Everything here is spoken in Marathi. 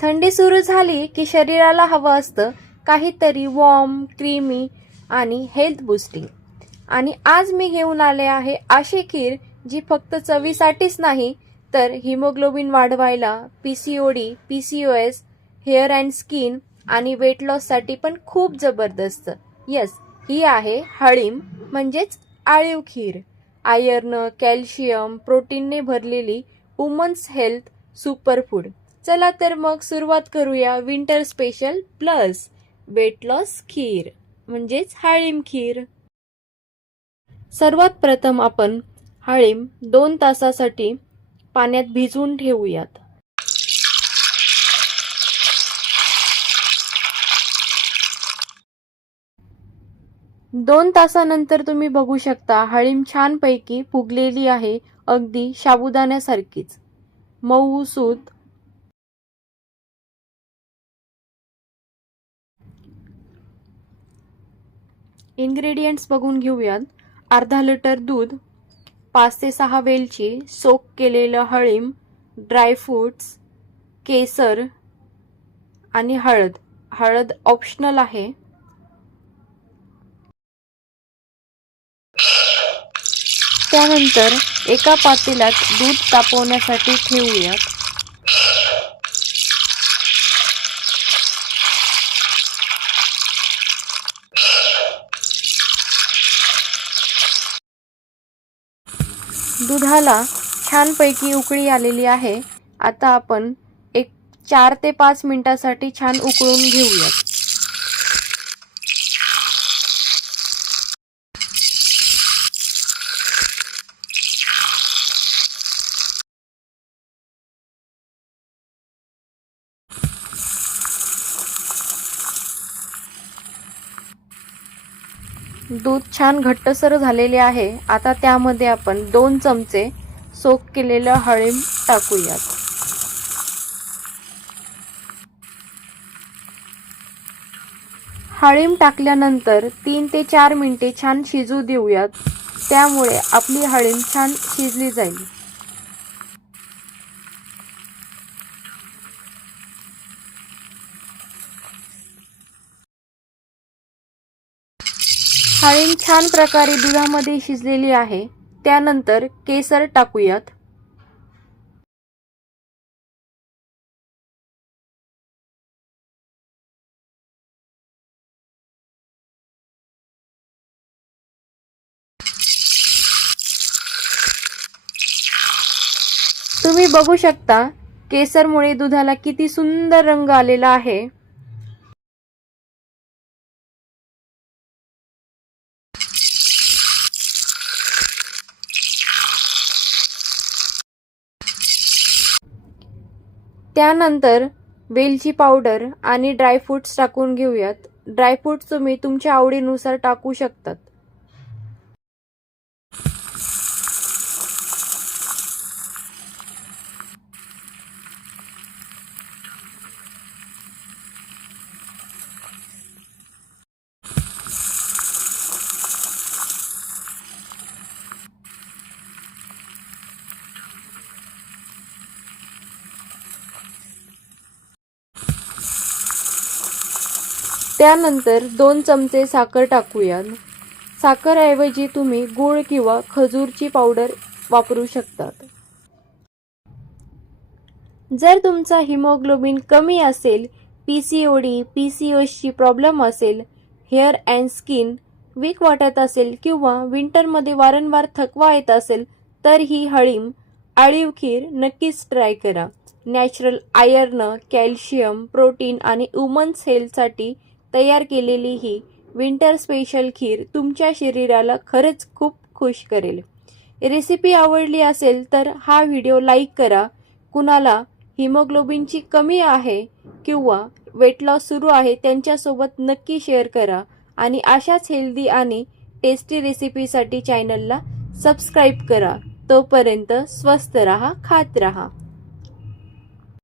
थंडी सुरू झाली की शरीराला हवं असतं काहीतरी वॉर्म क्रीमी आणि हेल्थ बुस्टिंग आणि आज मी घेऊन आले आहे अशी खीर जी फक्त चवीसाठीच नाही तर हिमोग्लोबिन वाढवायला P C O D P C O S hair and skin आणि वेट लॉससाठी पण खूप जबरदस्त. यस ही आहे हळीम म्हणजेच आळीव खीर. आयर्न कॅल्शियम प्रोटीनने भरलेली वुमन्स हेल्थ सुपरफूड चला तर मग सुरुवात करूया winter special plus weight loss खीर म्हणजेच हाळीम खीर. सर्वात प्रथम आपण हाळीम दोन तासासाठी पाण्यात भिजवून ठेवूयात. दोन तासानंतर तुम्ही बघू शकता हळीम छानपैकी फुगलेली आहे अगदी साबुदाण्यासारखीच मऊ सूत इन्ग्रेडियंट्स बघून घेऊयात. अर्धा लिटर दूध पाच ते सहा वेलची सोक केलेलं हळीम ड्रायफ्रूट्स केसर आणि हळद. हळद ऑप्शनल आहे. त्यानंतर एका पातेल्यात दूध तापवण्यासाठी ठेवूयात. दुधाला छानपैकी उकळी आलेली आहे. आता आपण एक चार ते पाच मिनटासाठी छान उकळून घेऊयात. दूध छान घट्टसर झालेले आहे. आता त्यामध्ये आपण दोन चमचे सोक केलेलं हळीम टाकूयात. हळीम टाकल्यानंतर तीन ते चार मिनिटे छान शिजू देऊयात. त्यामुळे आपली हळीम छान शिजली जाईल. हळीम छान प्रकारे दुधामध्ये शिजलेली आहे. त्यानंतर केसर टाकूयात. तुम्ही बघू शकता केसरमुळे दुधाला किती सुंदर रंग आलेला आहे. त्यानंतर वेलची पावडर आणि ड्रायफ्रुट्स टाकून घेऊयात. ड्रायफ्रुट्स तुम्ही तुमच्या आवडीनुसार टाकू शकतात. त्यानंतर दोन चमचे साखर टाकूयात साखरऐवजी तुम्ही गूळ किंवा खजूरची पावडर वापरू शकतात. जर तुमचा हिमोग्लोबिन कमी असेल P C O D P C ओसची problem असेल हेअर अँड स्किन वीक वाटत असेल किंवा विंटरमध्ये वारंवार थकवा येत असेल तर ही हळीम आळीव खीर नक्कीच ट्राय करा. नॅचरल आयर्न कॅल्शियम प्रोटीन आणि वुमन्स हेल्थसाठी तयार केलेली ही विंटर स्पेशल खीर तुमच्या शरीराला खरंच खूप खुश करेल. रेसिपी आवडली असेल तर हा व्हिडिओ लाईक करा. कुणाला हिमोग्लोबिनची कमी आहे किंवा वेट लॉस सुरू आहे त्यांच्यासोबत नक्की शेअर करा आणि अशाच हेल्दी आणि टेस्टी रेसिपीसाठी चॅनलला सबस्क्राईब करा. तोपर्यंत स्वस्त रहा खात रहा.